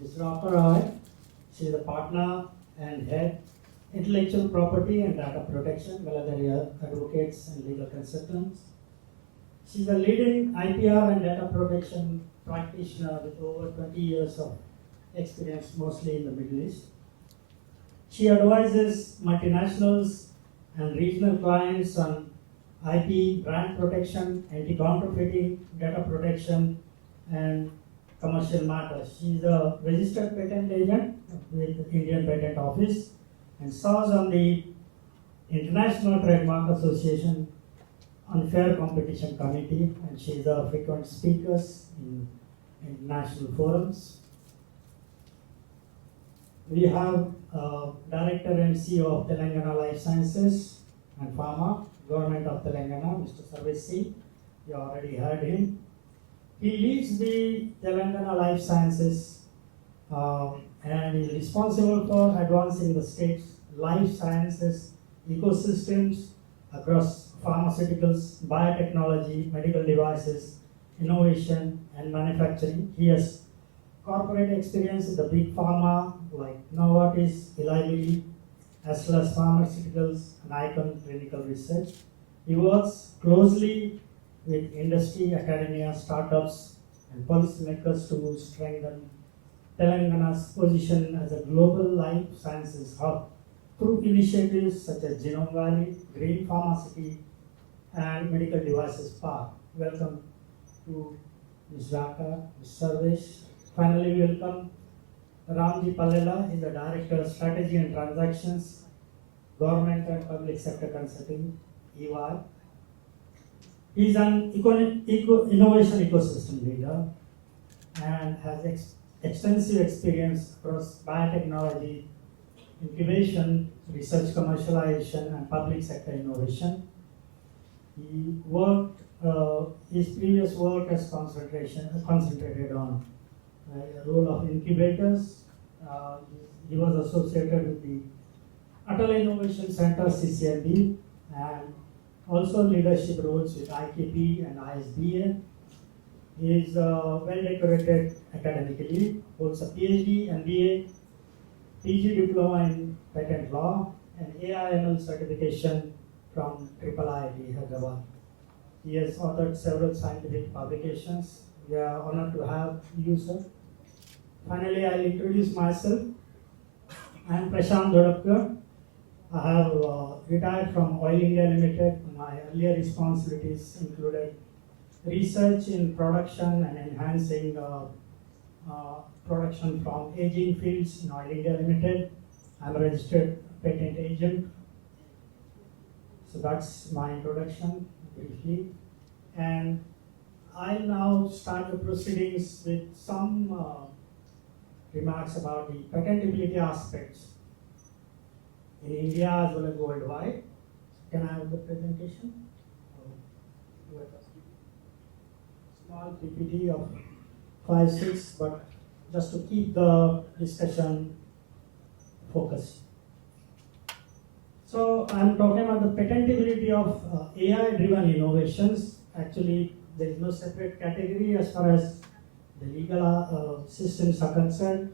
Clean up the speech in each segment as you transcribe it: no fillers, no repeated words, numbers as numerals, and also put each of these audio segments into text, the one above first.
Ms. Raka, she is a partner and head intellectual property and data protection, Galadari advocates and legal consultants. She is a leading IPR and data protection practitioner with over 20 years of experience, mostly in the Middle East. She advises multinationals and regional clients on IP, brand protection, anti-counterfeiting, data protection, and commercial matters. She is a registered patent agent with the Indian Patent Office and serves on the International Trademark Association Unfair Competition Committee, and she is a frequent speaker in international forums. We have Director and CEO of Telangana Lifesciences and Pharma, Government of Telangana, Mr. Sarvesh Singh. You already heard him. He leads the Telangana Lifesciences and is responsible for advancing the state's life sciences ecosystems across pharmaceuticals, biotechnology, medical devices, innovation, and manufacturing. He has corporate experience in the big pharma like Novartis, Eli Lilly, as well as pharmaceuticals and Icon Clinical Research. He works closely with industry, academia, startups, and policymakers to strengthen Telangana's position as a global life sciences hub through initiatives such as Genome Valley, Green Pharmacity, and Medical Devices Park. Welcome to Ms. Raka, Ms. Sarvesh. Finally, welcome Ramjee Pallela. He is the Director of Strategy and Transactions, Government and Public Sector Consulting, EY. He is an innovation ecosystem leader and has extensive experience across biotechnology, incubation, research commercialization, and public sector innovation. He worked, his previous work has concentrated on the role of incubators. He was associated with the Atal Innovation Center, CCMB, and also leadership roles with IKP and ISBA. He is well decorated academically, holds a PhD, MBA, PG diploma in patent law, and AIML certification from IIIT Hyderabad. He has authored several scientific publications. We are honored to have you, sir. Finally, I'll introduce myself. I am Prashant Dhodapkar. I have retired from Oil India Limited. My earlier responsibilities included research in production and enhancing production from aging fields in Oil India Limited. I'm a registered patent agent. So that's my introduction briefly. And I'll now start the proceedings with some remarks about the patentability aspects in India as well as worldwide. Can I have the presentation? Small PPT of 5-6, but just to keep the discussion focused. So I'm talking about the patentability of AI-driven innovations. Actually, there is no separate category as far as the legal systems are concerned.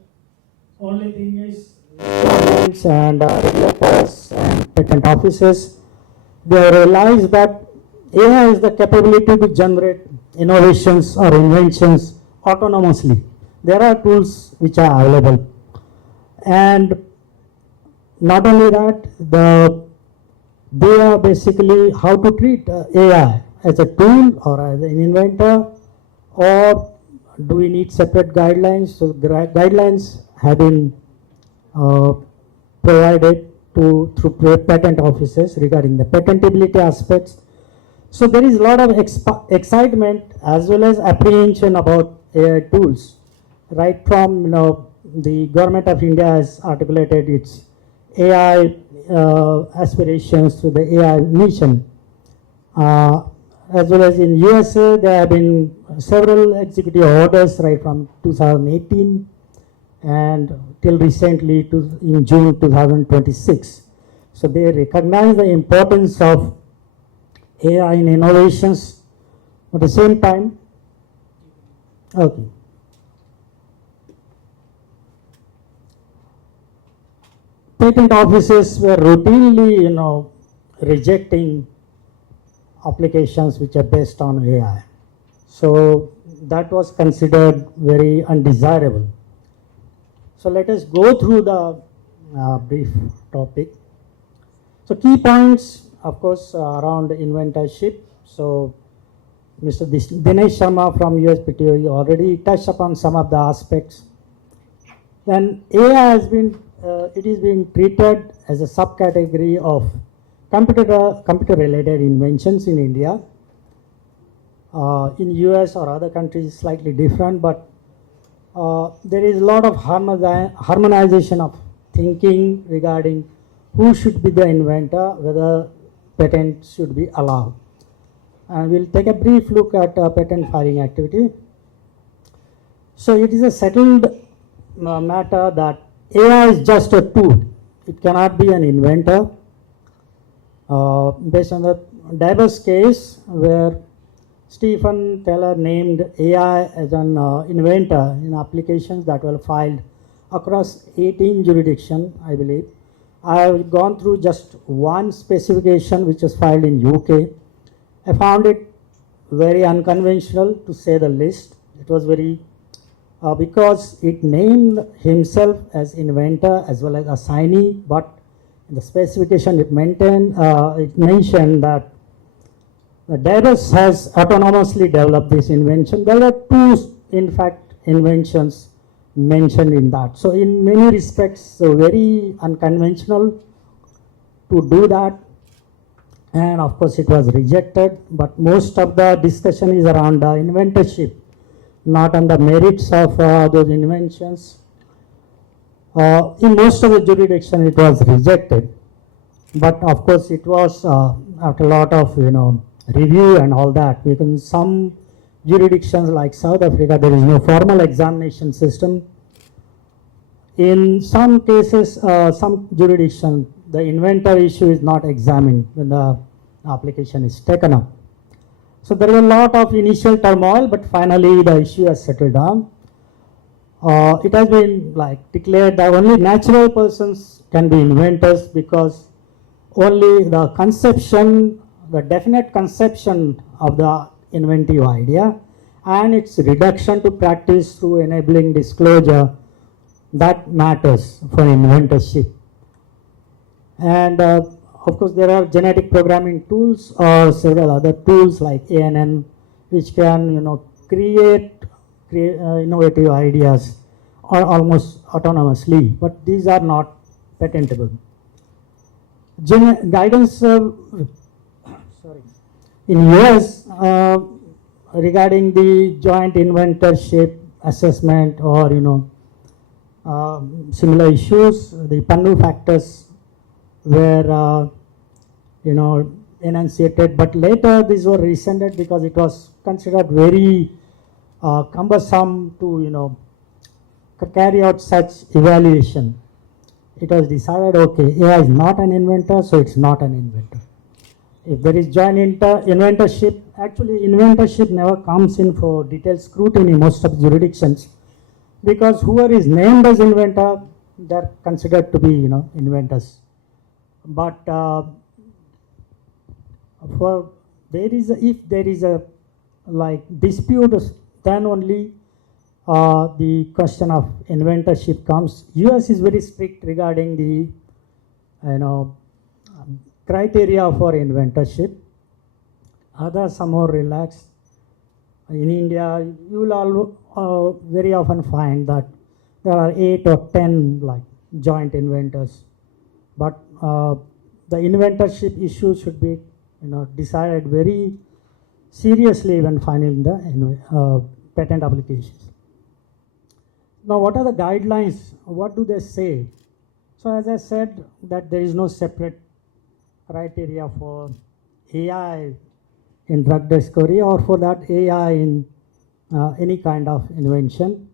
Only thing is, governments and regulators and patent offices, they realize that AI is the capability to generate innovations or inventions autonomously. There are tools which are available, and not only that, they are basically how to treat AI as a tool or as an inventor, or do we need separate guidelines? So guidelines have been provided through patent offices regarding the patentability aspects. So there is a lot of excitement as well as apprehension about AI tools. Right from the Government of India has articulated its AI aspirations to the AI mission. As well as in USA, there have been several executive orders right from 2018 and till recently in June 2026. So they recognize the importance of AI in innovations. At the same time, okay. patent offices were routinely, rejecting applications which are based on AI. So that was considered very undesirable. So let us go through the brief topic. So key points, of course, around inventorship. So Mr. Dinesh Sharma from USPTO already touched upon some of the aspects. Then AI has been, it is being treated as a subcategory of computer-related inventions in India. In US or other countries, slightly different, but there is a lot of harmonization of thinking regarding who should be the inventor, whether patents should be allowed. And we'll take a brief look at patent filing activity. So it is a settled matter that AI is just a tool. It cannot be an inventor. Based on the diverse case where Stephen Taylor named AI as an inventor in applications that were filed across 18 jurisdictions, I believe. I have gone through just one specification which was filed in UK. I found it very unconventional, to say the least. It was very, because it named himself as inventor as well as assignee, but in the specification it mentioned that the Davis has autonomously developed this invention. There are two, in fact, inventions mentioned in that. So in many respects, so very unconventional to do that. And of course it was rejected, but most of the discussion is around inventorship, not on the merits of those inventions. In most of the jurisdiction it was rejected, but of course it was after a lot of review and all that. Because in some jurisdictions like South Africa, there is no formal examination system. In some cases, some jurisdictions, the inventor issue is not examined when the application is taken up. So there is a lot of initial turmoil, but finally the issue has settled down. It has been declared that only natural persons can be inventors, because only the conception, the definite conception of the inventive idea and its reduction to practice through enabling disclosure, that matters for inventorship. And of course there are genetic programming tools or several other tools like ANN which can create innovative ideas or almost autonomously, but these are not patentable. Guidance in US regarding the joint inventorship assessment or similar issues, the Pannu factors were enunciated, but later these were rescinded because it was considered very cumbersome to carry out such evaluation. It was decided, okay, AI is not an inventor, so it's not an inventor. If there is joint inventorship, actually inventorship never comes in for detailed scrutiny in most of the jurisdictions, because whoever is named as inventor, they're considered to be inventors. But if there is a dispute, then only the question of inventorship comes. US is very strict regarding the criteria for inventorship. Others are more relaxed. In India, you will very often find that there are 8 or 10 joint inventors, but the inventorship issue should be decided very seriously when filing the patent applications. Now, what are the guidelines? What do they say? So, as I said, that there is no separate criteria for AI in drug discovery or for that AI in any kind of invention.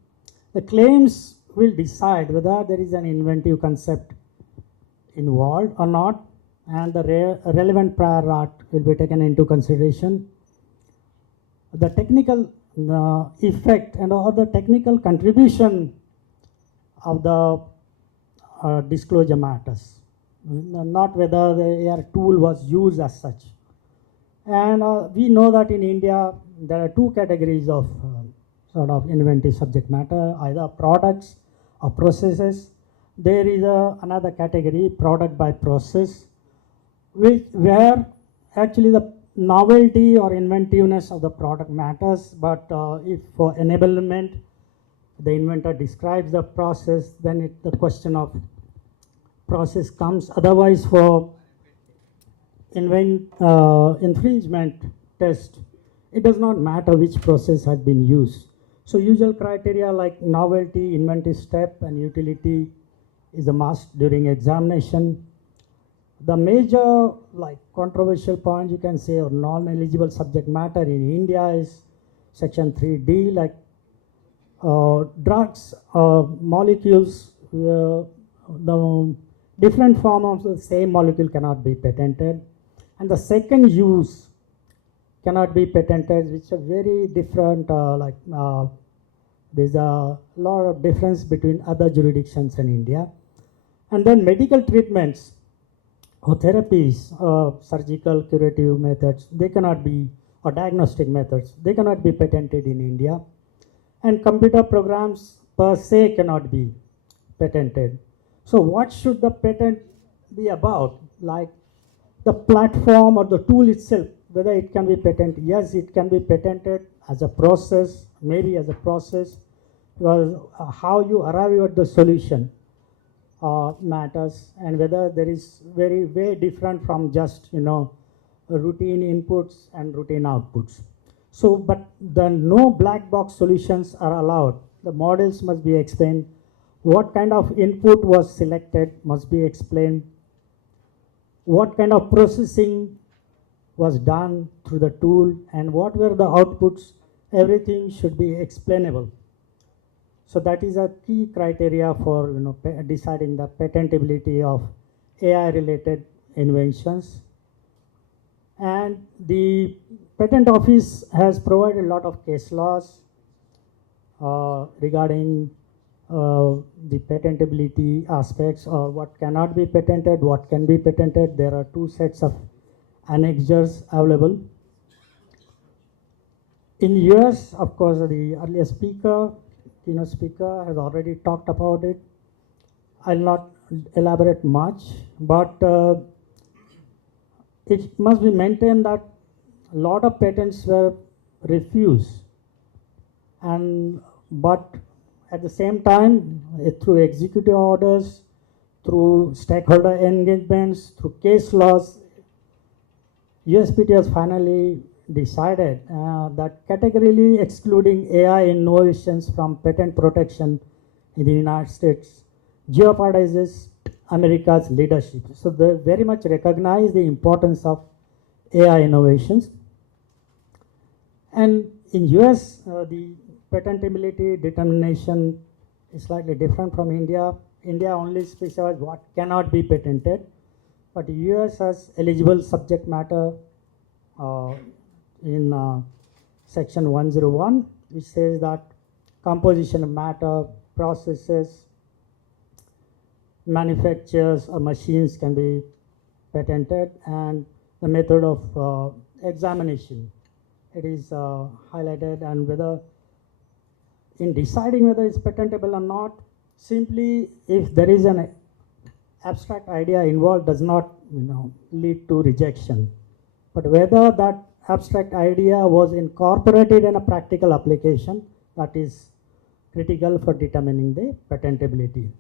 The claims will decide whether there is an inventive concept involved or not, and the relevant prior art will be taken into consideration. The technical effect and or the technical contribution of the disclosure matters, not whether the AI tool was used as such. And we know that in India, there are two categories of sort of inventive subject matter, either products or processes. There is another category, product by process, where actually the novelty or inventiveness of the product matters, but if for enablement, the inventor describes the process, then the question of process comes. Otherwise, for infringement test, it does not matter which process has been used. So usual criteria like novelty, inventive step, and utility is a must during examination. The major controversial point you can say or non-eligible subject matter in India is section 3D, like drugs, molecules, the different form of the same molecule cannot be patented. And the second use cannot be patented, which are very different, there's a lot of difference between other jurisdictions in India. And then medical treatments or therapies, surgical curative methods, they cannot be, or diagnostic methods, they cannot be patented in India. And computer programs per se cannot be patented. So what should the patent be about? Like the platform or the tool itself, whether it can be patented. Yes, it can be patented as a process, maybe as a process, because how you arrive at the solution matters, and whether there is very different from just routine inputs and routine outputs. So, but the no black box solutions are allowed. The models must be explained. What kind of input was selected must be explained. What kind of processing was done through the tool, and what were the outputs, everything should be explainable. So that is a key criteria for deciding the patentability of AI-related inventions. And the Patent Office has provided a lot of case laws regarding the patentability aspects, or what cannot be patented, what can be patented. There are two sets of annexures available. In US, of course, the earlier keynote speaker has already talked about it. I'll not elaborate much, but it must be maintained that a lot of patents were refused, but at the same time, through executive orders, through stakeholder engagements, through case laws, USPT has finally decided that categorically excluding AI innovations from patent protection in the United States jeopardizes America's leadership. So they very much recognize the importance of AI innovations. And in US, the patentability determination is slightly different from India. India only specifies what cannot be patented, but US has eligible subject matter in section 101, which says that composition of matter, processes, manufacturers or machines can be patented, and the method of examination, it is highlighted, and whether in deciding whether it's patentable or not, simply if there is an abstract idea involved does not lead to rejection, but whether that abstract idea was incorporated in a practical application, that is critical for determining the patentability.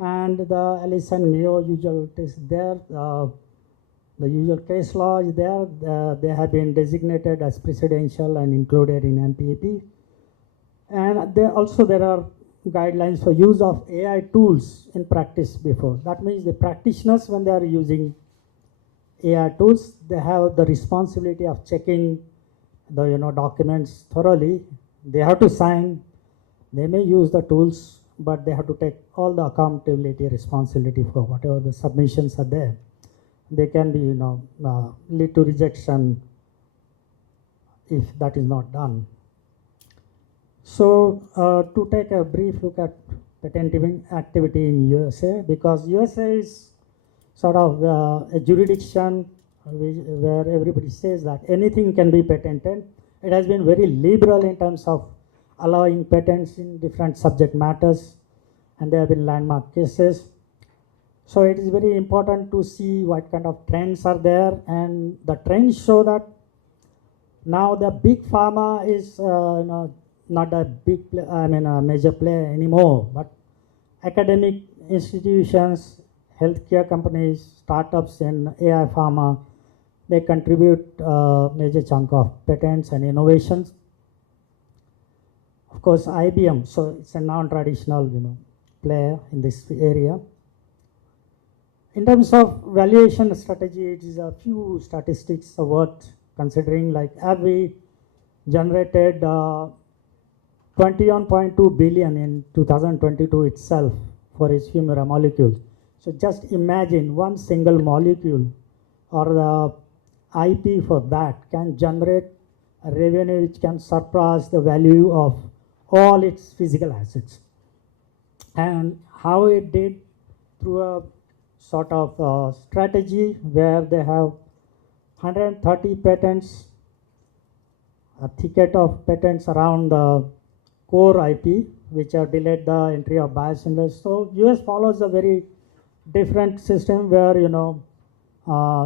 And the Alice and Mayo usual test there, the usual case law is there. They have been designated as precedential and included in MPEP. And there are guidelines for use of AI tools in practice before. That means the practitioners, when they are using AI tools, they have the responsibility of checking the documents thoroughly. They have to sign. They may use the tools, but they have to take all the accountability, responsibility for whatever the submissions are there. They can be lead to rejection if that is not done. So to take a brief look at patenting activity in USA, because USA is sort of a jurisdiction where everybody says that anything can be patented. It has been very liberal in terms of allowing patents in different subject matters, and there have been landmark cases. So it is very important to see what kind of trends are there, and the trends show that now the big pharma is not a major player anymore, but academic institutions, healthcare companies, startups, and AI pharma, they contribute a major chunk of patents and innovations. Of course, IBM, so it's a non-traditional player in this area. In terms of valuation strategy, it is a few statistics worth considering. Like AbbVie generated 21.2 billion in 2022 itself for its Humira molecules. So just imagine one single molecule or the IP for that can generate a revenue which can surpass the value of all its physical assets. And how it did, through a sort of strategy where they have 130 patents, a thicket of patents around the core IP, which have delayed the entry of biosimilars. So US follows a very different system where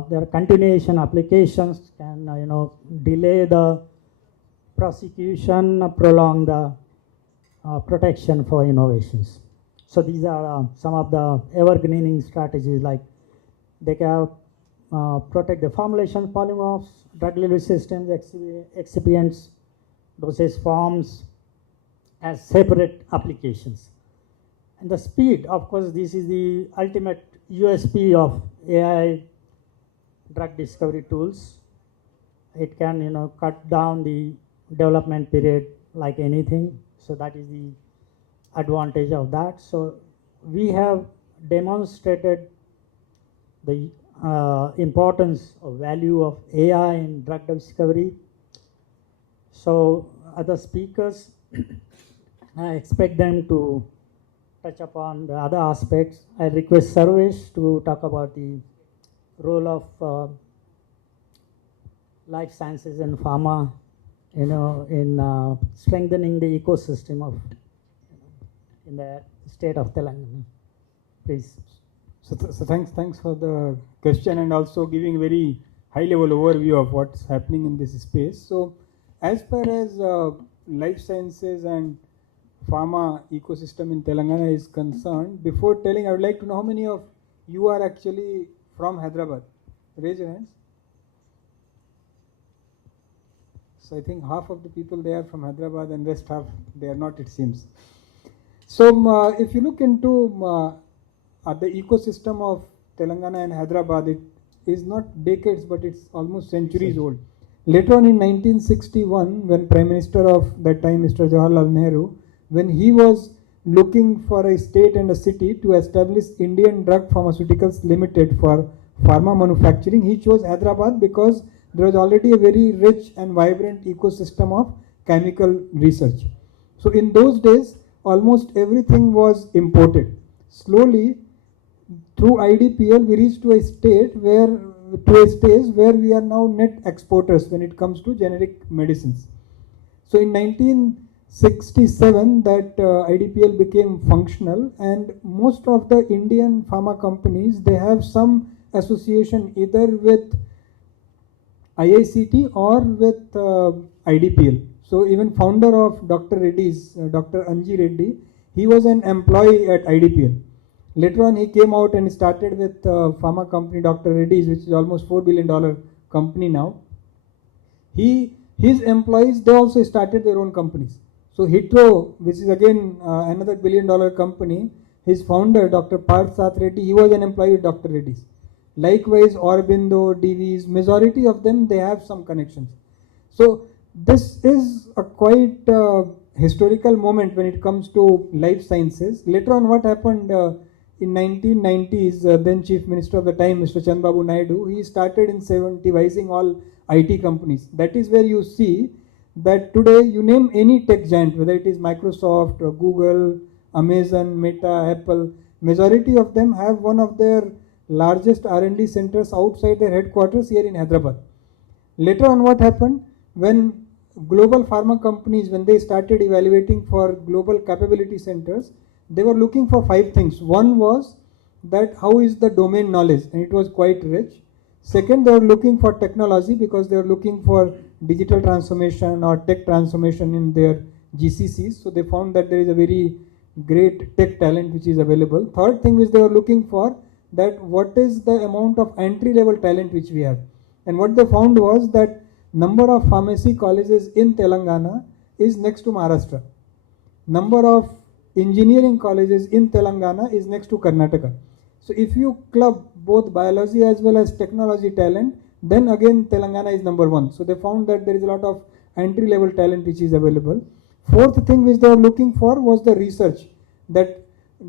their continuation applications can delay the prosecution, prolong the protection for innovations. So these are some of the evergreening strategies, like they can protect the formulations, polymorphs, drug delivery systems, excipients, dosage forms as separate applications. And the speed, of course, this is the ultimate USP of AI drug discovery tools. It can cut down the development period like anything. So that is the advantage of that. So we have demonstrated the importance or value of AI in drug discovery. So other speakers, I expect them to touch upon the other aspects. I request Sarvesh to talk about the role of life sciences and pharma, in strengthening the ecosystem of in the state of Telangana. Please. So thanks for the question and also giving very high level overview of what's happening in this space. So as far as life sciences and pharma ecosystem in Telangana is concerned, before telling, I would like to know how many of you are actually from Hyderabad. Raise your hands. So I think half of the people there are from Hyderabad and rest half they are not, it seems. So if you look into the ecosystem of Telangana and Hyderabad, it is not decades but it's almost centuries old. Later on in 1961, when Prime Minister of that time, Mr. Jawaharlal Nehru, when he was looking for a state and a city to establish Indian Drug Pharmaceuticals Limited for pharma manufacturing, he chose Hyderabad because there was already a very rich and vibrant ecosystem of chemical research. So in those days, almost everything was imported. Slowly, through IDPL, we reached to a stage where we are now net exporters when it comes to generic medicines. So in 1967, that IDPL became functional, and most of the Indian pharma companies, they have some association either with IICT or with IDPL. So even founder of Dr. Reddy's, Dr. Anji Reddy, he was an employee at IDPL. Later on, he came out and started with pharma company Dr. Reddy's, which is almost $4 billion company now. His employees, they also started their own companies. So Hitro, which is again another $1 billion company, his founder, Dr. Parth Sath Reddy, he was an employee of Dr. Reddy's. Likewise, Aurobindo, Divi's, majority of them, they have some connections. So this is a quite historical moment when it comes to life sciences. Later on, what happened in 1990s, then Chief Minister of the time, Mr. Chandrababu Naidu, he started in devising all IT companies. That is where you see that today you name any tech giant, whether it is Microsoft or Google Amazon, Meta, Apple, majority of them have one of their largest R&D centers outside their headquarters here in Hyderabad. Later on, what happened when global pharma companies, when they started evaluating for global capability centers, they were looking for 5 things. One was that how is the domain knowledge, and it was quite rich. Second, they were looking for technology because they were looking for digital transformation or tech transformation in their GCCs. So they found that there is a very great tech talent which is available. Third thing which they were looking for, that what is the amount of entry level talent which we have. And what they found was that number of pharmacy colleges in Telangana is next to Maharashtra. Number of engineering colleges in Telangana is next to Karnataka. So if you club both biology as well as technology talent, then again Telangana is number 1. So they found that there is a lot of entry level talent which is available. Fourth thing which they were looking for was the research, that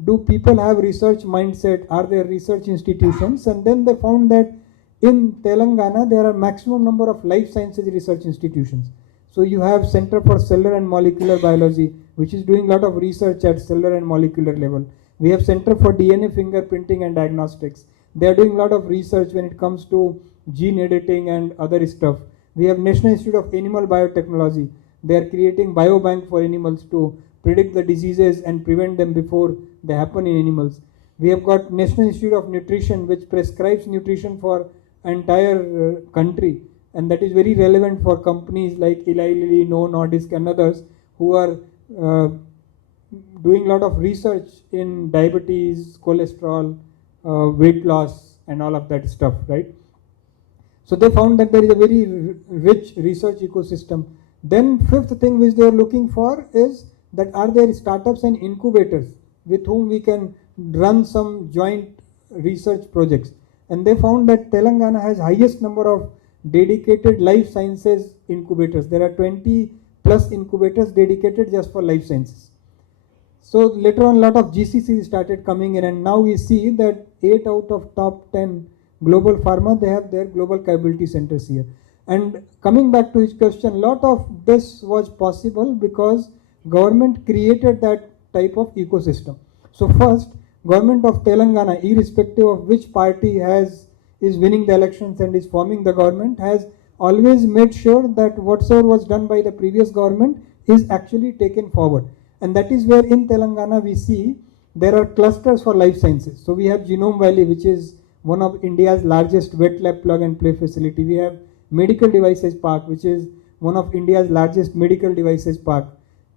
do people have research mindset, are there research institutions, and then they found that in Telangana there are maximum number of life sciences research institutions. So you have Center for Cellular and Molecular Biology, which is doing a lot of research at cellular and molecular level. We have Center for DNA fingerprinting and diagnostics. They are doing a lot of research when it comes to gene editing and other stuff. We have National Institute of Animal Biotechnology. They are creating biobank for animals to predict the diseases and prevent them before they happen in animals. We have got National Institute of Nutrition, which prescribes nutrition for entire country, and that is very relevant for companies like Eli Lilly, Novo Nordisk and others who are doing a lot of research in diabetes, cholesterol, weight loss and all of that stuff, right? So they found that there is a very rich research ecosystem. Then fifth thing which they are looking for is that are there startups and incubators with whom we can run some joint research projects. And they found that Telangana has highest number of dedicated life sciences incubators. There are 20 plus incubators dedicated just for life sciences. So later on a lot of GCCs started coming in, and now we see that 8 out of top 10 global pharma, they have their global capability centers here. And coming back to his question, a lot of this was possible because government created that type of ecosystem. So first, government of Telangana, irrespective of which party is winning the elections and is forming the government, has always made sure that whatsoever was done by the previous government is actually taken forward. And that is where in Telangana we see there are clusters for life sciences. So we have Genome Valley, which is one of India's largest wet lab plug and play facility. We have Medical Devices Park, which is one of India's largest medical devices park.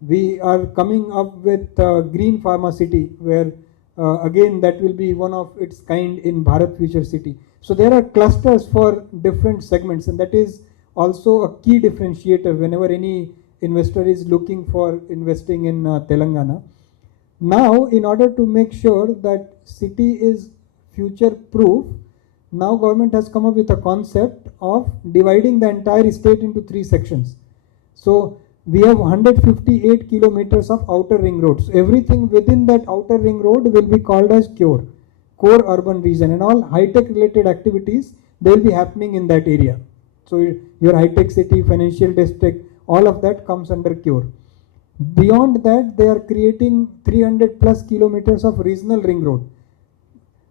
We are coming up with Green Pharma City, where again that will be one of its kind in Bharat Future City. So there are clusters for different segments, and that is also a key differentiator whenever any investor is looking for investing in Telangana. Now, in order to make sure that city is future proof, now government has come up with a concept of dividing the entire state into 3 sections. So we have 158 kilometers of outer ring roads. So everything within that outer ring road will be called as core urban region, and all high-tech related activities, they will be happening in that area. So your high-tech city, financial district, all of that comes under core. Beyond that, they are creating 300 plus kilometers of regional ring road.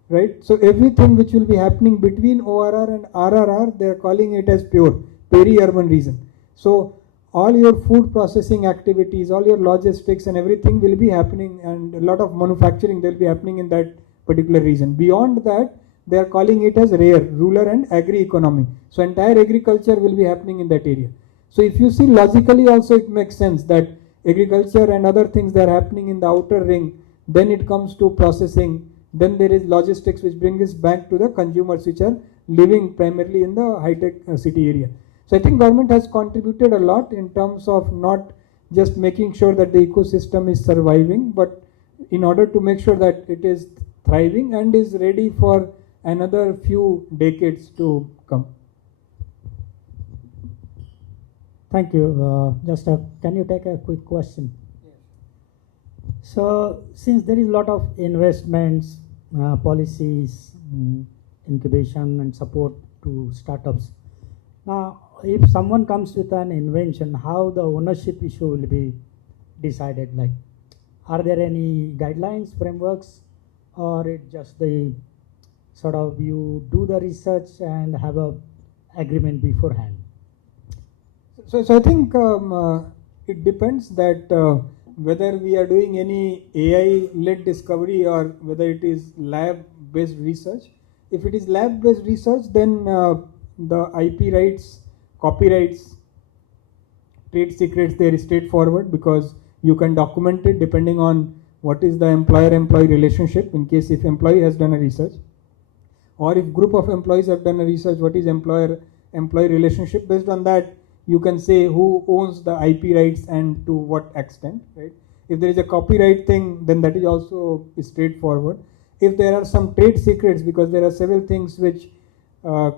Right? So everything which will be happening between ORR and RRR, they are calling it as pure, peri-urban region. So all your food processing activities, all your logistics and everything will be happening, and a lot of manufacturing will be happening in that particular region. Beyond that, they are calling it as rare, rural and agri-economy. So entire agriculture will be happening in that area. So if you see logically also it makes sense that agriculture and other things that are happening in the outer ring, then it comes to processing, then there is logistics which brings us back to the consumers which are living primarily in the high-tech city area. So I think government has contributed a lot in terms of not just making sure that the ecosystem is surviving, but in order to make sure that it is thriving and is ready for another few decades to come. Thank you. Can you take a quick question? Yes. So since there is a lot of investments, policies, incubation and support to startups, now if someone comes with an invention, how the ownership issue will be decided? Like Are there any guidelines, frameworks, or it just the sort of you do the research and have a agreement beforehand? So I think it depends that whether we are doing any AI-led discovery or whether it is lab-based research. If it is lab-based research, then the IP rights, copyrights, trade secrets, they are straightforward because you can document it depending on what is the employer-employee relationship in case if employee has done a research, or if group of employees have done a research, what is employer-employee relationship. Based on that, you can say who owns the IP rights and to what extent, right? If there is a copyright thing, then that is also straightforward. If there are some trade secrets, because there are several things which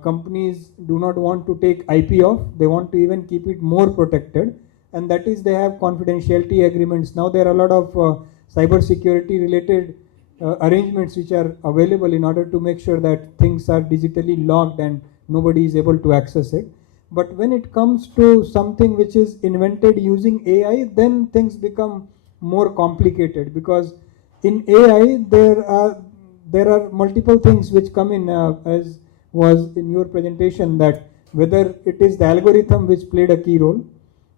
companies do not want to take IP off, they want to even keep it more protected, and that is they have confidentiality agreements. Now there are a lot of cyber security related arrangements which are available in order to make sure that things are digitally logged and nobody is able to access it. But when it comes to something which is invented using AI, then things become more complicated, because in AI there are multiple things which come in, as was in your presentation, that whether it is the algorithm which played a key role,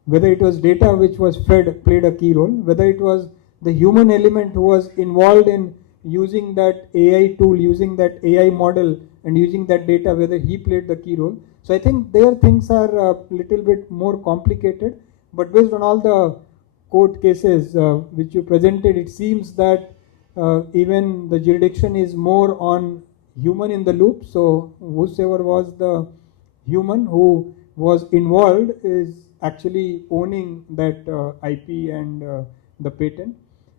whether it was data which was fed played a key role, whether it was the human element who was involved in using that AI tool, using that AI model and using that data, whether he played the key role. So I think there things are a little bit more complicated, but based on all the court cases which you presented, it seems that even the jurisdiction is more on human in the loop. So whosoever was the human who was involved is actually owning that IP and the patent.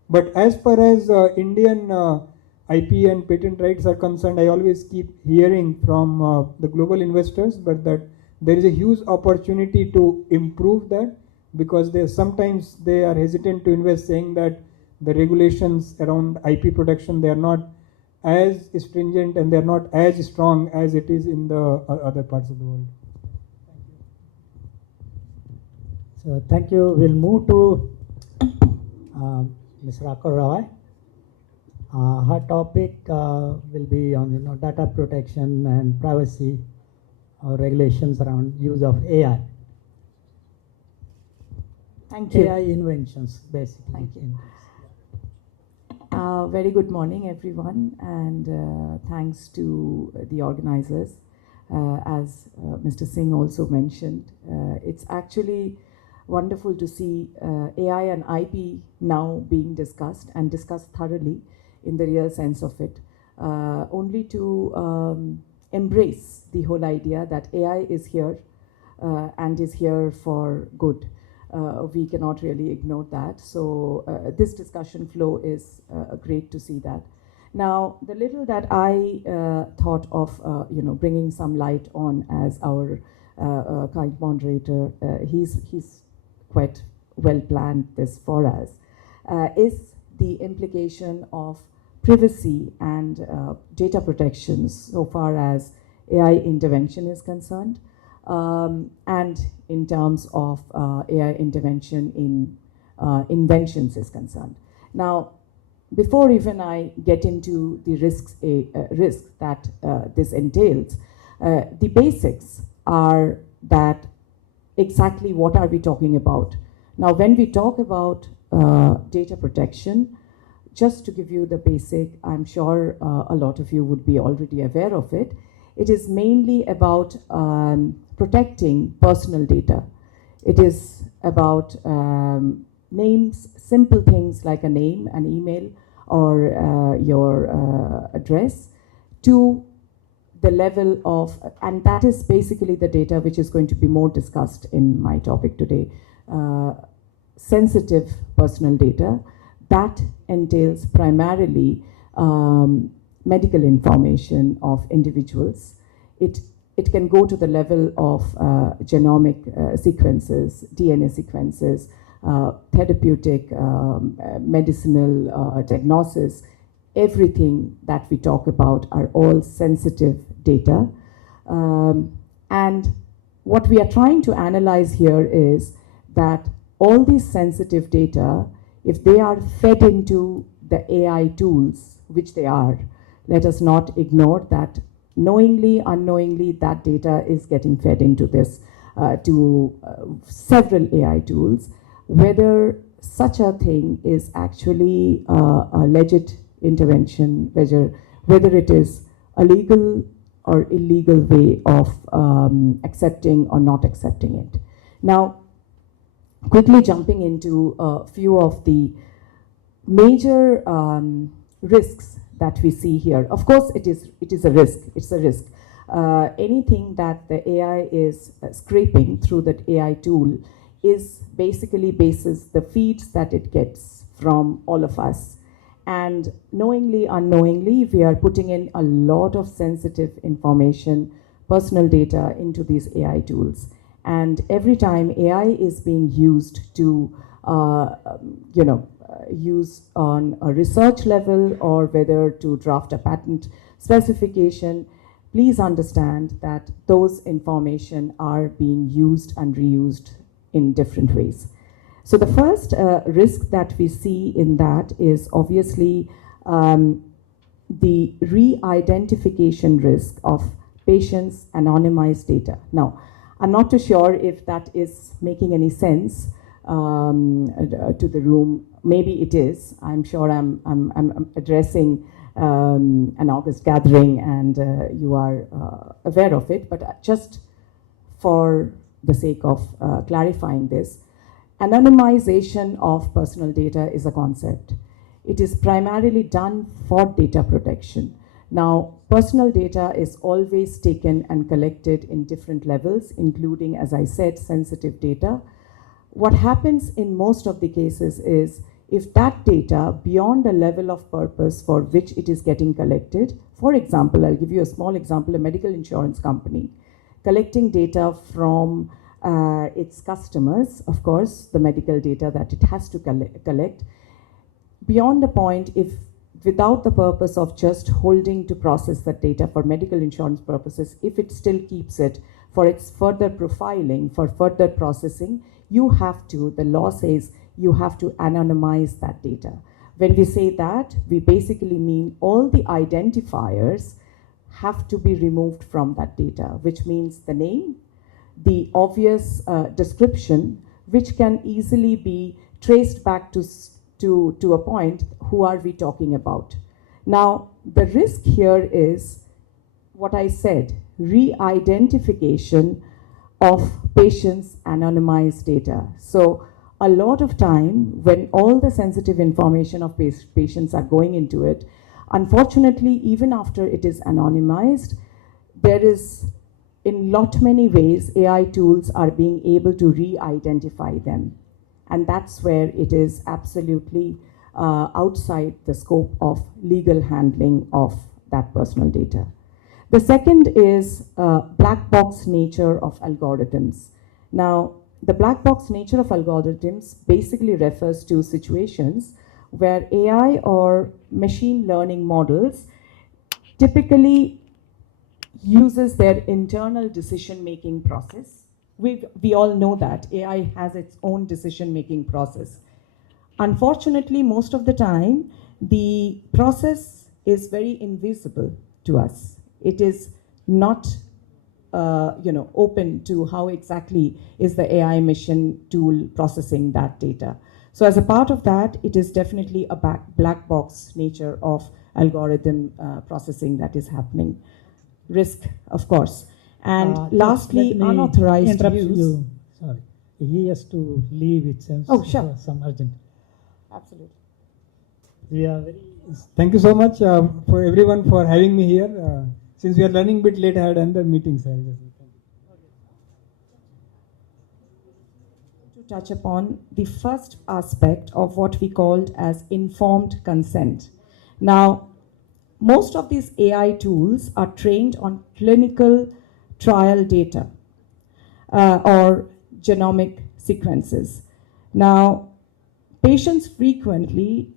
But as far as Indian IP and patent rights are concerned, I always keep hearing from the global investors, but that there is a huge opportunity to improve that, because sometimes they are hesitant to invest, saying that the regulations around IP protection, they are not as stringent and they are not as strong as it is in the other parts of the world. So thank you. We'll move to Ms. Raka. Her topic will be on data protection and privacy regulations around use of AI. Thank you. AI inventions, basically. Thank you. Very good morning, everyone, and thanks to the organizers. As Mr. Singh also mentioned, it's actually wonderful to see AI and IP now being discussed and discussed thoroughly in the real sense of it, only to embrace the whole idea that AI is here and is here for good. We cannot really ignore that. So this discussion flow is great to see that. Now, the little that I thought of, bringing some light on as our kind moderator, he's quite well planned this for us, is the implication of privacy and data protections so far as AI intervention is concerned. And in terms of AI intervention in inventions is concerned. Now, before even I get into the risks that this entails, the basics are that exactly what are we talking about? Now, when we talk about data protection, just to give you the basic, I'm sure a lot of you would be already aware of it. It is mainly about protecting personal data. It is about names, simple things like a name, an email, or your address, to the level of, and that is basically the data which is going to be more discussed in my topic today, sensitive personal data. That entails primarily medical information of individuals. It can go to the level of genomic sequences, DNA sequences, therapeutic, medicinal diagnosis. Everything that we talk about are all sensitive data. And what we are trying to analyze here is that all these sensitive data if they are fed into the AI tools, which they are, let us not ignore that knowingly, unknowingly, that data is getting fed into this, to several AI tools, whether such a thing is actually a legit intervention, whether it is a legal or illegal way of accepting or not accepting it. Now, quickly jumping into a few of the major risks that we see here. Of course, it is a risk. It's a risk. Anything that the AI is scraping through that AI tool is basically bases the feeds that it gets from all of us. And knowingly, unknowingly, we are putting in a lot of sensitive information, personal data into these AI tools. And every time AI is being used to, use on a research level or whether to draft a patent specification, please understand that those information are being used and reused in different ways. So the first risk that we see in that is obviously the re-identification risk of patients' anonymized data. Now, I'm not too sure if that is making any sense to the room. Maybe it is. I'm sure I'm addressing an August gathering and you are aware of it, but just for the sake of clarifying this, anonymization of personal data is a concept. It is primarily done for data protection. Now, personal data is always taken and collected in different levels, including, as I said, sensitive data. What happens in most of the cases is if that data, beyond a level of purpose for which it is getting collected, for example, I'll give you a small example, a medical insurance company collecting data from its customers, of course, the medical data that it has to collect, beyond the point, if without the purpose of just holding to process that data for medical insurance purposes, if it still keeps it for its further profiling, for further processing, you have to, the law says, you have to anonymize that data. When we say that, we basically mean all the identifiers have to be removed from that data, which means the name, the obvious description, which can easily be traced back to a point, who are we talking about? Now, the risk here is what I said, re-identification of patients' anonymized data. So a lot of time when all the sensitive information of patients are going into it, unfortunately, even after it is anonymized, there is, in lot many ways, AI tools are being able to re-identify them. And that's where it is absolutely outside the scope of legal handling of that personal data. The second is black box nature of algorithms. Now, the black box nature of algorithms basically refers to situations where AI or machine learning models typically uses their internal decision-making process. We all know that AI has its own decision-making process. Unfortunately, most of the time, the process is very invisible to us. It is not open to how exactly is the AI machine tool processing that data. So as a part of that, it is definitely a black box nature of algorithm processing that is happening. Risk, of course. And lastly, unauthorized use. You. Sorry, he has to leave itself. Oh, sure. Some urgent. Absolutely. We are very. Thank you so much for everyone for having me here. Since we are running a bit late, I had another meeting, sir. To touch upon the first aspect of what we called as informed consent. Now, most of these AI tools are trained on clinical trial data or genomic sequences. Now, patients frequently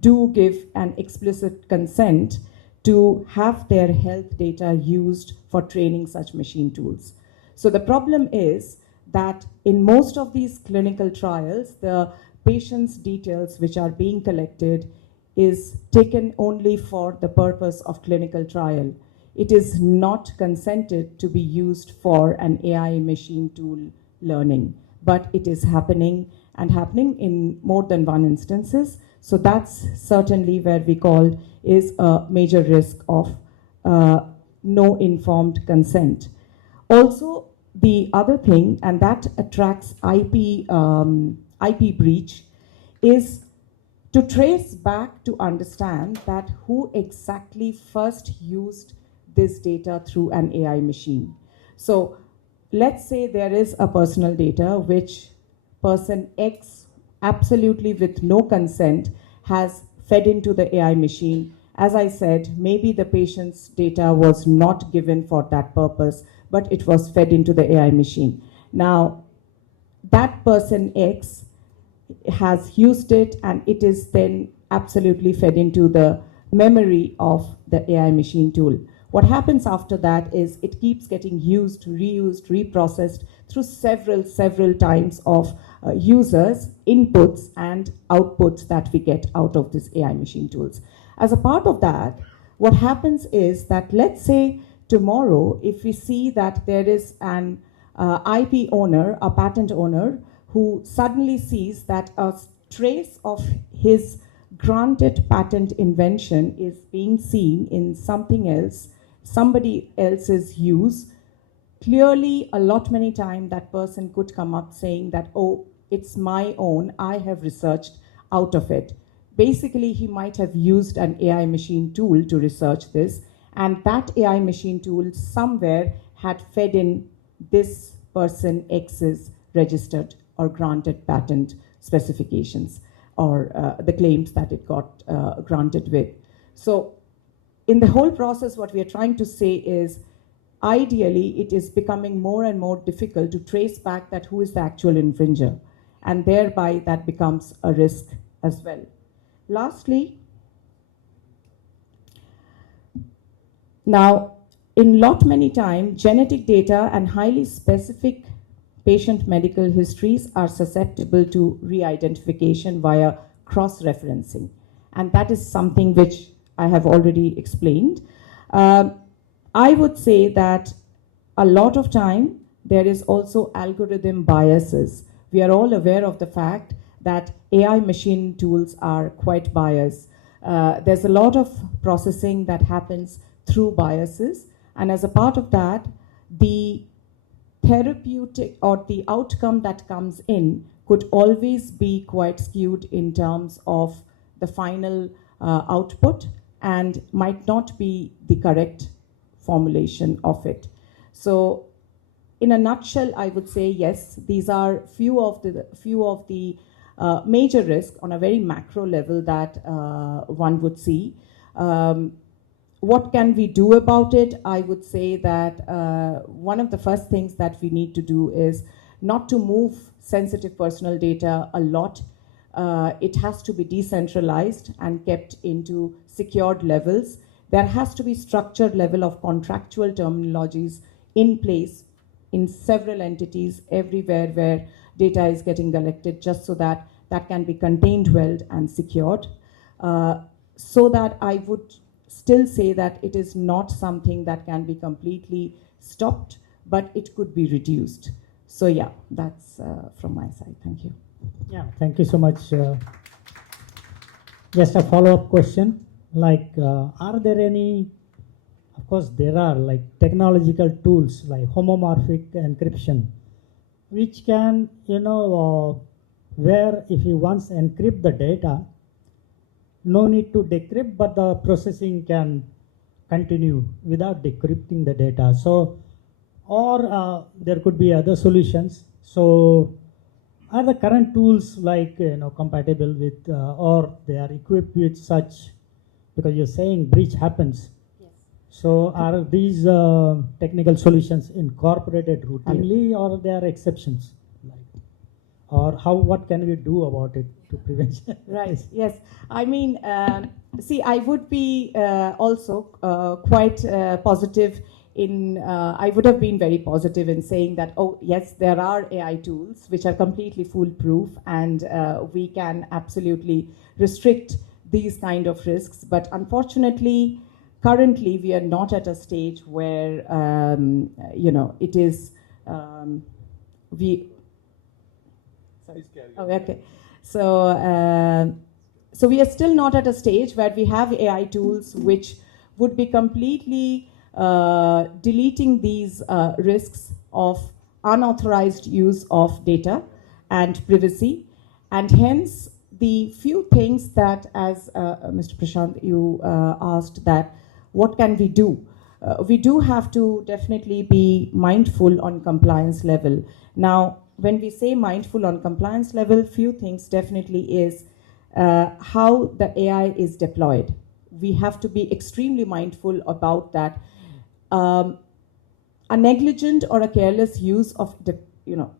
do give an explicit consent to have their health data used for training such machine tools. So the problem is that in most of these clinical trials, the patient's details which are being collected is taken only for the purpose of clinical trial. It is not consented to be used for an AI machine tool learning, but it is happening and happening in more than one instances. So that's certainly where we call is a major risk of no informed consent. Also, the other thing, and that attracts IP breach, is to trace back to understand that who exactly first used this data through an AI machine. So let's say there is a personal data which person X absolutely with no consent has fed into the AI machine. As I said, maybe the patient's data was not given for that purpose, but it was fed into the AI machine. Now, that person X has used it, and it is then absolutely fed into the memory of the AI machine tool. What happens after that is it keeps getting used, reused, reprocessed through several times of users' inputs and outputs that we get out of these AI machine tools. As a part of that, what happens is that, let's say tomorrow, if we see that there is an IP owner, a patent owner, who suddenly sees that a trace of his granted patent invention is being seen in something else, somebody else's use, clearly a lot many times that person could come up saying that, oh, it's my own, I have researched out of it. Basically, he might have used an AI machine tool to research this, and that AI machine tool somewhere had fed in this person X's registered or granted patent specifications or the claims that it got granted with. So in the whole process, what we are trying to say is, ideally, it is becoming more and more difficult to trace back that who is the actual infringer, and thereby that becomes a risk as well. Lastly, now, in lot many times, genetic data and highly specific patient medical histories are susceptible to re-identification via cross-referencing. And that is something which I have already explained. I would say that a lot of time there is also algorithm biases. We are all aware of the fact that AI machine tools are quite biased. There's a lot of processing that happens through biases, and as a part of that, the therapeutic or the outcome that comes in could always be quite skewed in terms of the final output and might not be the correct formulation of it. So in a nutshell, I would say yes, these are few of the major risks on a very macro level that one would see. What can we do about it? I would say that one of the first things that we need to do is not to move sensitive personal data a lot. It has to be decentralized and kept into secured levels. There has to be structured level of contractual terminologies in place in several entities everywhere where data is getting collected, just so that that can be contained well and secured. So that I would still say that it is not something that can be completely stopped, but it could be reduced. So yeah, that's from my side. Thank you. Yeah, thank you so much. Just a follow-up question, like are there any, of course there are like technological tools like homomorphic encryption, which can, where if you once encrypt the data, no need to decrypt, but the processing can continue without decrypting the data. So, or there could be other solutions. So, are the current tools like compatible with, or they are equipped with such? Because you're saying breach happens. Yes. So, are these technical solutions incorporated routinely, or they are exceptions? Or what can we do about it to prevent? Right, yes. I mean, see, I would be also quite positive I would have been very positive in saying that, oh, yes, there are AI tools which are completely foolproof, and we can absolutely restrict these kind of risks. But unfortunately, currently, we are not at a stage where, it is, sorry. Oh, okay. So we are still not at a stage where we have AI tools which would be completely deleting these risks of unauthorized use of data and privacy. And hence, the few things that, as Mr. Prashant, you asked, that what can we do? We do have to definitely be mindful on compliance level. Now, when we say mindful on compliance level, few things definitely is how the AI is deployed. We have to be extremely mindful about that. A negligent or a careless use of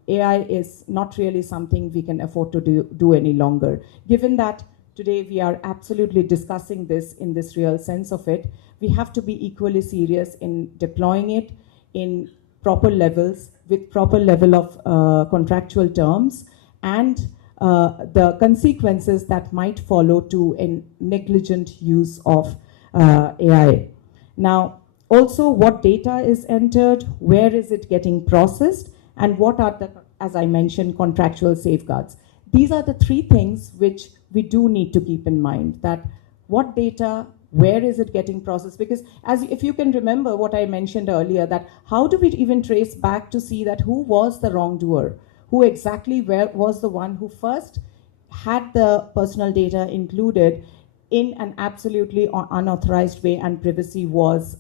AI is not really something we can afford to do any longer. Given that today we are absolutely discussing this in this real sense of it, we have to be equally serious in deploying it in proper levels, with proper level of contractual terms, and the consequences that might follow to a negligent use of AI. Now, also what data is entered, where is it getting processed, and what are the, as I mentioned, contractual safeguards. These are the three things which we do need to keep in mind, that what data, where is it getting processed? Because if you can remember what I mentioned earlier, that how do we even trace back to see that who was the wrongdoer? Who exactly was the one who first had the personal data included in an absolutely unauthorized way, and privacy was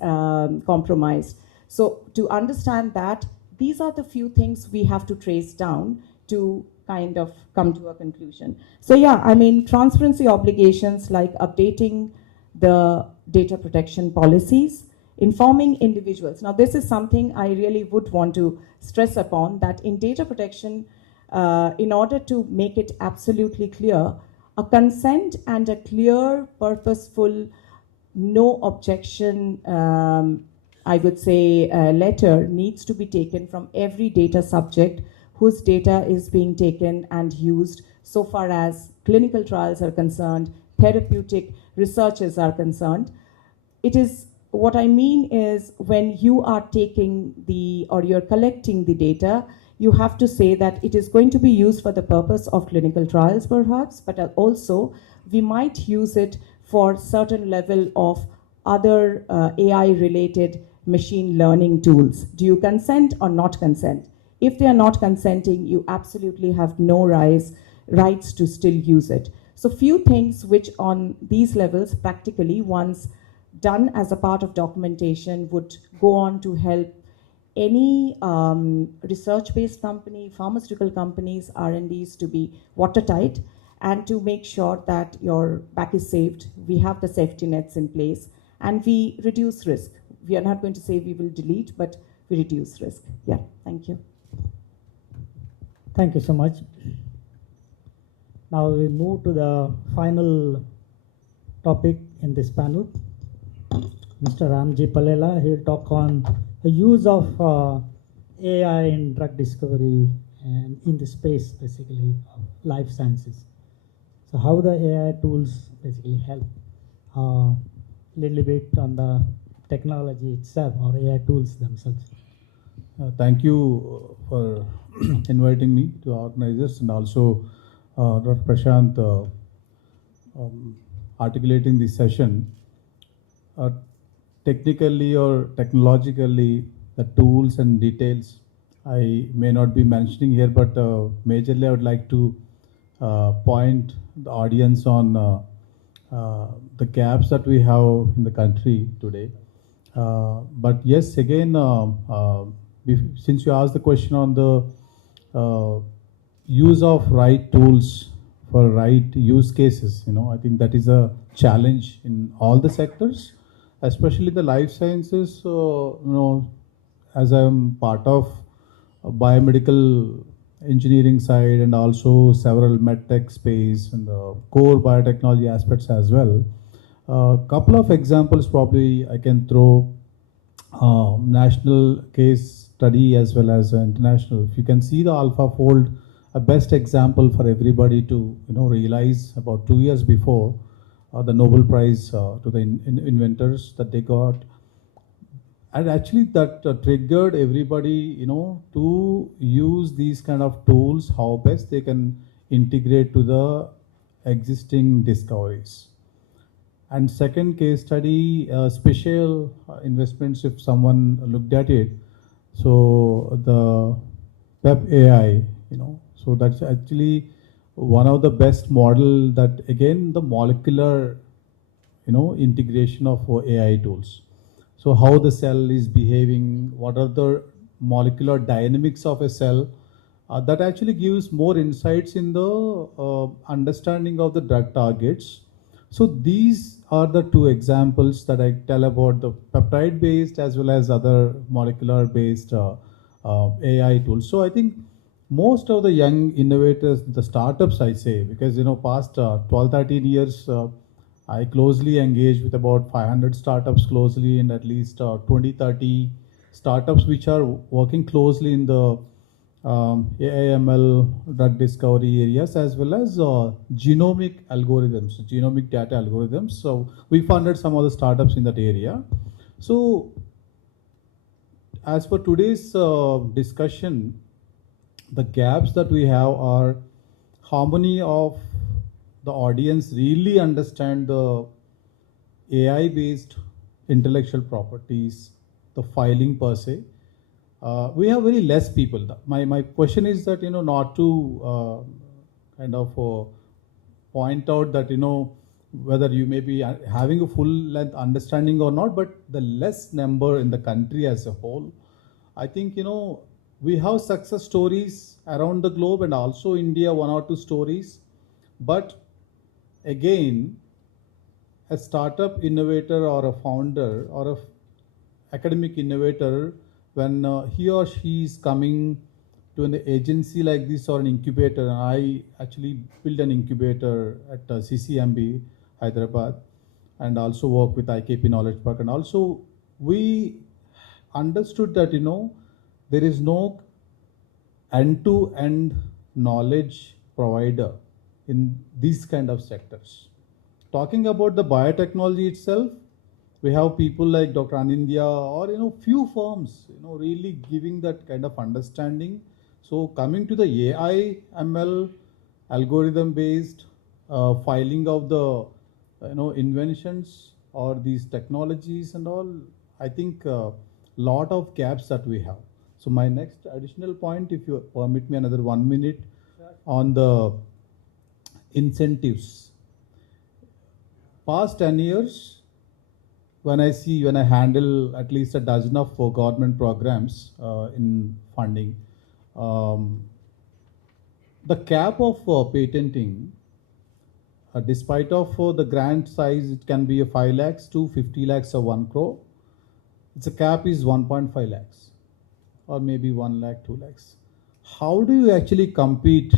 compromised. So to understand that, these are the few things we have to trace down to kind of come to a conclusion. So yeah, I mean, transparency obligations like updating the data protection policies, informing individuals. Now, this is something I really would want to stress upon, that in data protection, in order to make it absolutely clear, a consent and a clear, purposeful, no objection, I would say, letter needs to be taken from every data subject whose data is being taken and used so far as clinical trials are concerned, therapeutic researches are concerned. It is, what I mean is, when you are taking or you're collecting the data, you have to say that it is going to be used for the purpose of clinical trials perhaps, but also we might use it for certain level of other AI related machine learning tools. Do you consent or not consent? If they are not consenting, you absolutely have no rights to still use it. So few things which on these levels, practically, once done as a part of documentation, would go on to help any research-based company, pharmaceutical companies, R&Ds to be watertight and to make sure that your back is saved. We have the safety nets in place and we reduce risk. We are not going to say we will delete, but we reduce risk. Yeah, thank you. Thank you so much. Now we move to the final topic in this panel. Mr. Ramjee Pallela, he'll talk on the use of AI in drug discovery and in the space, basically, of life sciences. So how the AI tools basically help, little bit on the technology itself or AI tools themselves. Thank you for inviting me to organizers, and also Dr. Prashant articulating this session. Technically or technologically, the tools and details I may not be mentioning here, but majorly I would like to point the audience on the gaps that we have in the country today. But yes, again, since you asked the question on the use of right tools for right use cases, I think that is a challenge in all the sectors, especially the life sciences. As I'm part of biomedical engineering side and also several medtech space and the core biotechnology aspects as well. A couple of examples probably I can throw. national case study as well as international. If you can see the AlphaFold, a best example for everybody to realize about 2 years before the Nobel Prize to the inventors that they got, and actually that triggered everybody to use these kind of tools, how best they can integrate to the existing discoveries. And second case study, special investments, if someone looked at it. So the web AI, so that's actually one of the best model that again the molecular, integration of AI tools. So how the cell is behaving, what are the molecular dynamics of a cell, that actually gives more insights in the understanding of the drug targets. So these are the two examples that I tell about the peptide based as well as other molecular based AI tools. So I think most of the young innovators, the startups I say, because past 12, 13 years, I closely engage with about 500 startups closely, and at least 20, 30 startups which are working closely in the AIML drug discovery areas as well as genomic algorithms, genomic data algorithms. So we funded some of the startups in that area. So as for today's discussion, the gaps that we have are how many of the audience really understand the AI based intellectual properties, the filing per se. We have very less people. My question is that, not to kind of point out that, whether you may be having a full length understanding or not, but the less number in the country as a whole. I think, we have success stories around the globe and also India, one or two stories. But again, a startup innovator or a founder or a academic innovator, when he or she is coming to an agency like this or an incubator, and I actually built an incubator at CCMB, Hyderabad, and also work with IKP Knowledge Park. And also we understood that, there is no end-to-end knowledge provider in these kind of sectors. Talking about the biotechnology itself, we have people like Dr. Anindya or few firms really giving that kind of understanding. So coming to the AI ML algorithm based filing of the inventions or these technologies and all, I think lot of gaps that we have. So my next additional point, if you permit me another 1 minute, on the incentives. Past 10 years, when I handle at least a dozen of government programs in funding, the cap of patenting, despite of the grant size, it can be a 5 lakhs to 50 lakhs or 1 crore. Its cap is 1.5 lakhs or maybe 1 lakh, 2 lakhs. How do you actually compete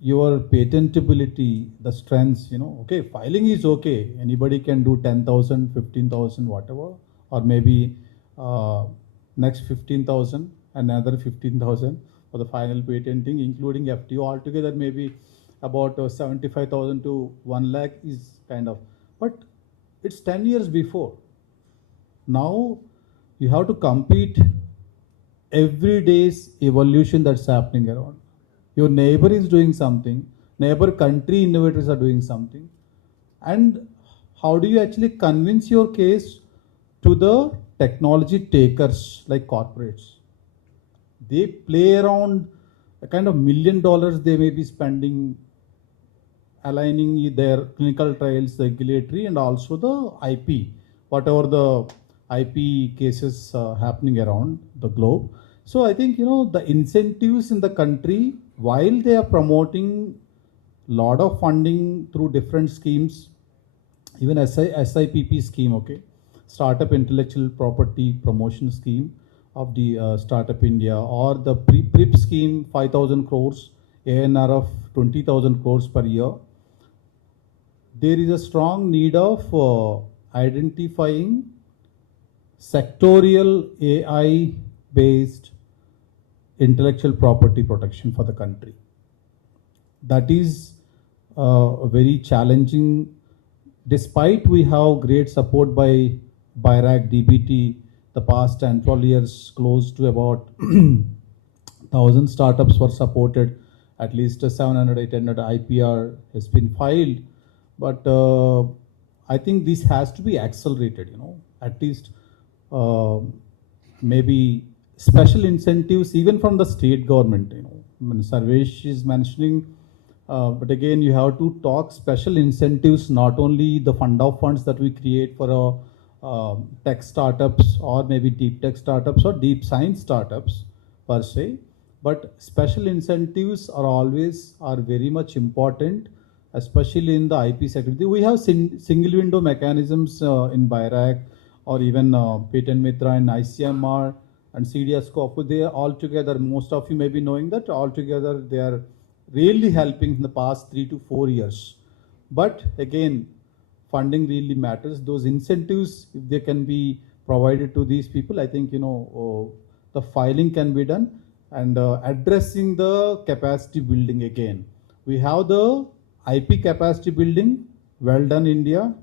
your patentability, the strengths, okay, filing is okay. Anybody can do 10,000, 15,000, whatever, or maybe next 15,000, another 15,000 for the final patenting, including FTO altogether, maybe about 75,000 to 1 lakh is kind of, but it's 10 years before. Now you have to compete every day's evolution that's happening around. Your neighbor is doing something, neighbor country innovators are doing something. And how do you actually convince your case to the technology takers like corporates? They play around a kind of $1 million they may be spending aligning their clinical trials, regulatory, and also the IP, whatever the IP cases happening around the globe. So I think, the incentives in the country, while they are promoting lot of funding through different schemes, even SIPP scheme, okay, Startup Intellectual Property Promotion Scheme of the Startup India, or the PRIP scheme, 5,000 crores, ANR of 20,000 crores per year. There is a strong need of identifying sectorial AI-based intellectual property protection for the country. That is very challenging. Despite we have great support by BIRAC, DBT, the past 10, 12 years, close to about 1,000 startups were supported, at least 700, 800 IPR has been filed. But I think this has to be accelerated, you know, at least maybe special incentives even from the state government, you know. I mean, Sarvesh is mentioning, but again, you have to talk special incentives, not only the fund of funds that we create for tech startups or maybe deep tech startups or deep science startups per se, but special incentives are very much important, especially in the IP sector. We have single window mechanisms in BIRAC or even Patent Mitra and ICMR and CDS Scope. They are all together, most of you may be knowing that all together they are really helping in the past 3 to 4 years. But again, funding really matters. Those incentives, if they can be provided to these people, I think, you know, the filing can be done. And addressing the capacity building again. We have the IP capacity building, well done India,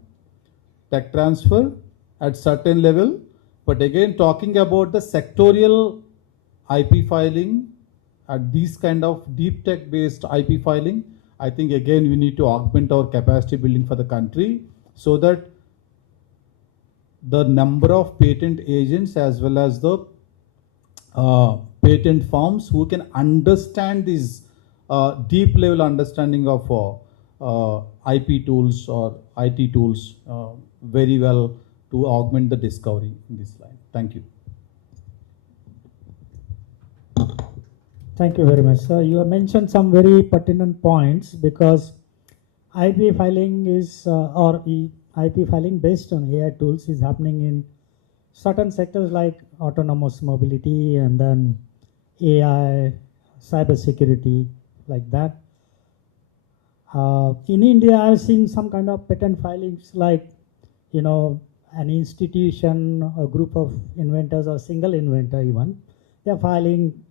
tech transfer at certain level. But again, talking about the sectorial IP filing, at these kind of deep tech based IP filing, I think again we need to augment our capacity building for the country so that the number of patent agents as well as the patent firms who can understand this deep level understanding of IP tools or IT tools very well to augment the discovery in this line. Thank you. Thank you very much, sir. You have mentioned some very pertinent points because IP filing is IP filing based on AI tools is happening in certain sectors like autonomous mobility and then AI, cybersecurity, like that. In India, I've seen some kind of patent filings like, you know, an institution, a group of inventors or single inventor even, they're filing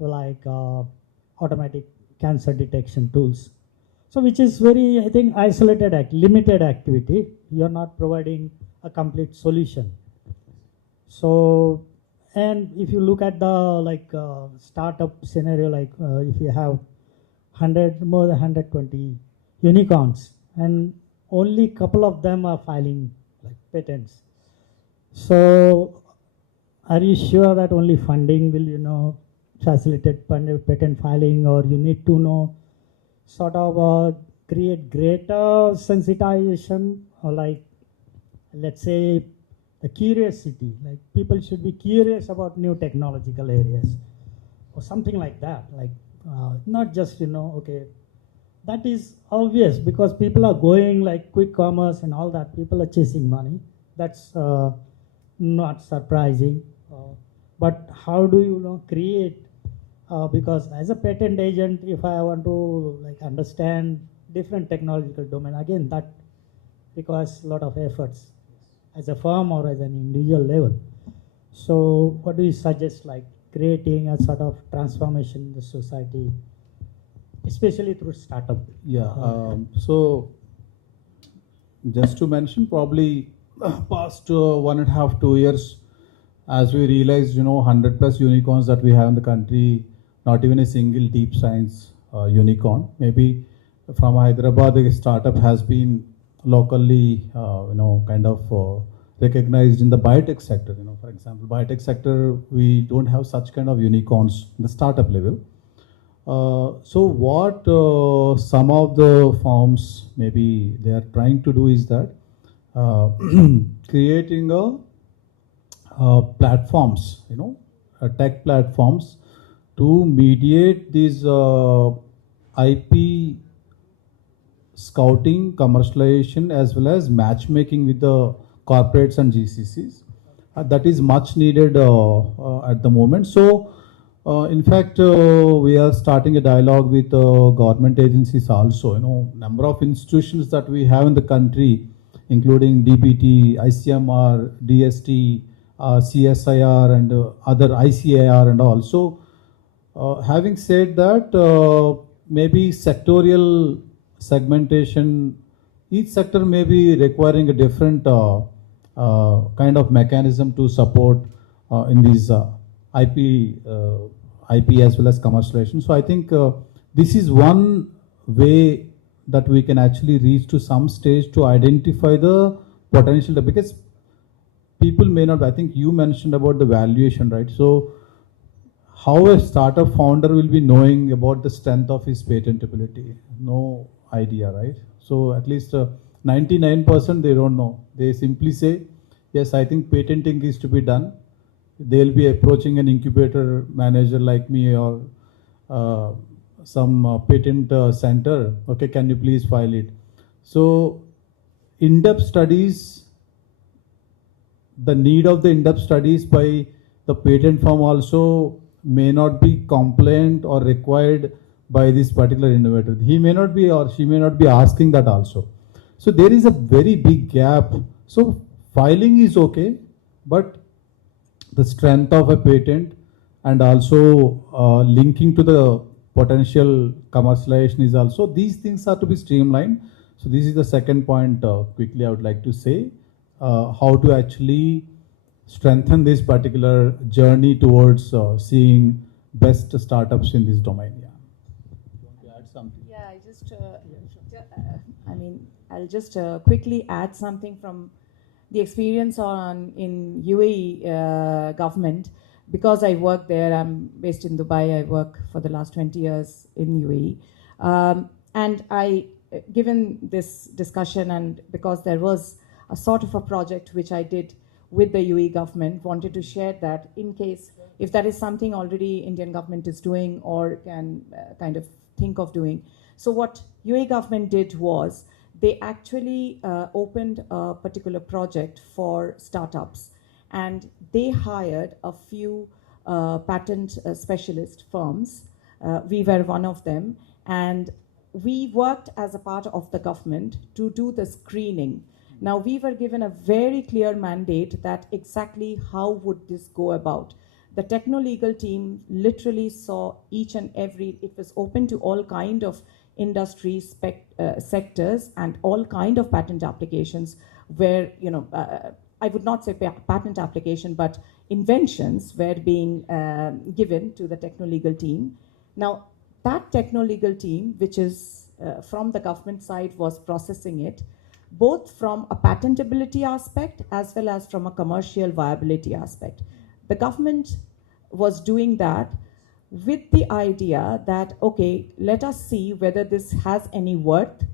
like automatic cancer detection tools. So which is very, I think, isolated limited activity. You're not providing a complete solution. So, and if you look at the startup scenario, like if you have more than 120 unicorns and only couple of them are filing like patents. So are you sure that only funding will, you know, facilitate patent filing, or you need to know sort of create greater sensitization, or like, let's say, the curiosity, like people should be curious about new technological areas or something like that, like not just, you know, okay, that is obvious because people are going like quick commerce and all that, people are chasing money, that's not surprising, but how do you know create, because as a patent agent, if I want to like understand different technological domain, again that requires a lot of efforts as a firm or as an individual level. So what do you suggest, like creating a sort of transformation in the society, especially through startup? Yeah, so just to mention, probably past 1.5 to 2 years, as we realized, you know, 100+ unicorns that we have in the country, not even a single deep science unicorn. Maybe from Hyderabad, a startup has been locally, you know, kind of recognized in the biotech sector. You know, for example, biotech sector, we don't have such kind of unicorns in the startup level. So what some of the firms maybe they are trying to do is that creating platforms, you know, tech platforms to mediate these IP scouting, commercialization, as well as matchmaking with the corporates and GCCs. That is much needed at the moment. So, in fact, we are starting a dialogue with government agencies also. You know, number of institutions that we have in the country, including DBT, ICMR, DST, CSIR and other ICAR and all. So having said that, maybe sectorial segmentation, each sector may be requiring a different kind of mechanism to support in these IP as well as commercialization. So I think this is one way that we can actually reach to some stage to identify the potential, because people may not, I think you mentioned about the valuation, right? So how a startup founder will be knowing about the strength of his patentability? No idea, right? So at least 99% they don't know. They simply say, yes, I think patenting is to be done. They'll be approaching an incubator manager like me or some patent center. Okay, can you please file it? So in-depth studies, the need of the in-depth studies by the patent firm also may not be compliant or required by this particular innovator. He may not be, or she may not be asking that also. So there is a very big gap. So filing is okay, but the strength of a patent and also linking to the potential commercialization is also, these things are to be streamlined. So this is the second point quickly I would like to say, how to actually strengthen this particular journey towards seeing best startups in this domain. Yeah. You want to add something? Yeah, I'll just quickly add something from the experience in UAE government. Because I work there, I'm based in Dubai, I work for the last 20 years in UAE. And given this discussion, and because there was a sort of a project which I did with the UAE government, wanted to share that in case if that is something already Indian government is doing or can kind of think of doing. So what UAE government did was they actually opened a particular project for startups, and they hired a few patent specialist firms. We were one of them, and we worked as a part of the government to do the screening. Now, we were given a very clear mandate that exactly how would this go about. The techno-legal team literally saw each and every, it was open to all kind of industry sectors and all kind of patent applications where, I would not say patent application, but inventions were being given to the techno-legal team. Now, that techno-legal team, which is from the government side, was processing it, both from a patentability aspect as well as from a commercial viability aspect. The government was doing that with the idea that, okay, let us see whether this has any worth.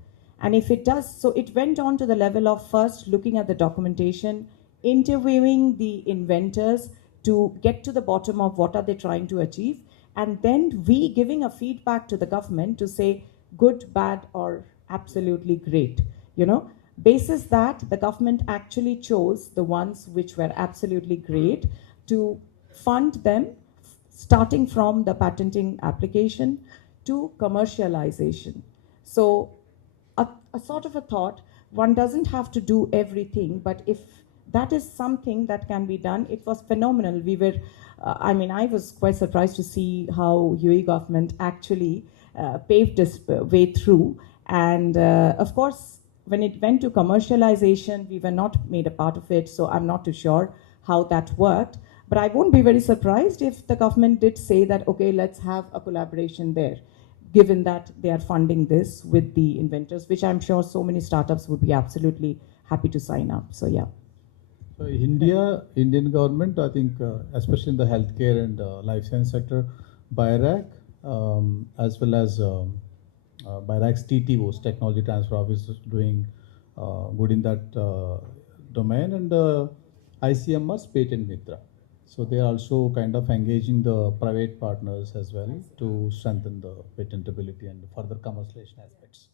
And if it does, so it went on to the level of first looking at the documentation, interviewing the inventors to get to the bottom of what are they trying to achieve, and then we giving a feedback to the government to say good, bad, or absolutely great. Basis that, the government actually chose the ones which were absolutely great to fund them, starting from the patenting application to commercialization. So a sort of a thought, one doesn't have to do everything, but if that is something that can be done, it was phenomenal. We were, I was quite surprised to see how UAE government actually paved this way through. And of course, when it went to commercialization, we were not made a part of it, so I'm not too sure how that worked. But I won't be very surprised if the government did say that, okay, let's have a collaboration there, given that they are funding this with the inventors, which I'm sure so many startups would be absolutely happy to sign up. So, yeah. So Indian government, I think, especially in the healthcare and life science sector, BIRAC, as well as BIRAC's TTOs, Technology Transfer Office, is doing good in that domain, and ICM's Patent Mitra. So they are also kind of engaging the private partners as well to strengthen the patentability and further commercialization aspects.